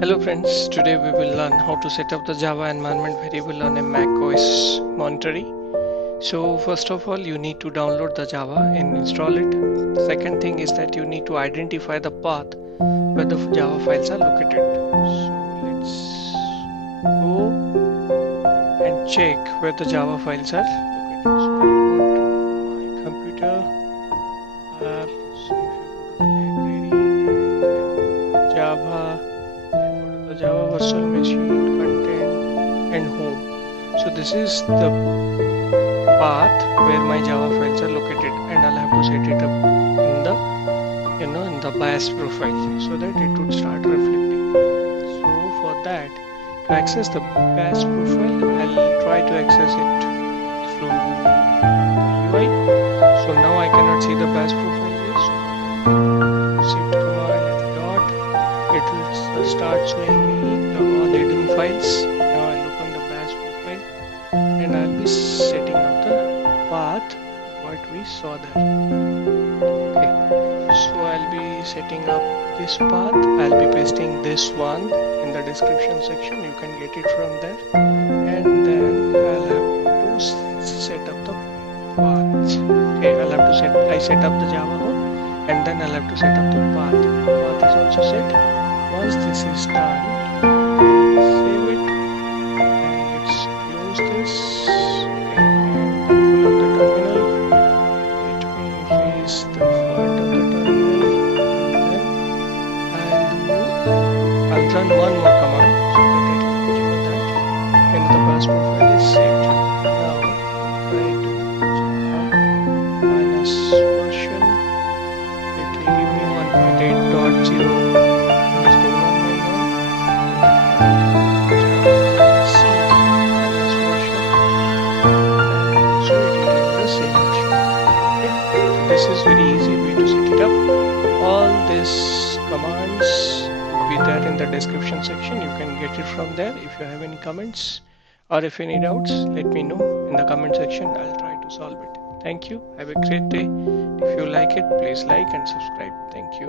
Hello friends, today we will learn how to set up the Java environment variable on a Mac OS Monterey. So first of all, you need to download the Java and install it. Second thing is that you need to identify the path where the Java files are located. So let's go and check where the Java files are located. So I'll go to my computer. So if you go to the library, Java, Java virtual machine, content and home. So this is the path where my Java files are located, and I'll have to set it up in the in the BIOS profile so that it would start reflecting. So for that, to access the BIOS profile, I'll try to access it through the UI. So now I cannot see the BIOS profile here. So shift command and dot, it will start showing me the all hidden files. Now I'll open the BIOS profile and I'll be setting up the path what we saw there. Okay, so I'll be setting up this path. I'll be pasting this one in the description section. You can get it from there, and then I'll have to set up the path. Okay, I set up the Java home, and then I'll have to set up the path. Path is also set. Once this is done, save it, and let's close this. Okay, and pull up the terminal. Let me erase the front of the terminal, and then I'll run one more command so that it will ensure that when the BIOS profile is saved. Now try to minus version. It will give me 1.8.0. This is very easy way to set it up. All these commands will be there in the description section. You can get it from there. If you have any comments or if any doubts, let me know in the comment section. I'll try to solve it. Thank you. Have a great day. If you like it, please like and subscribe. Thank you.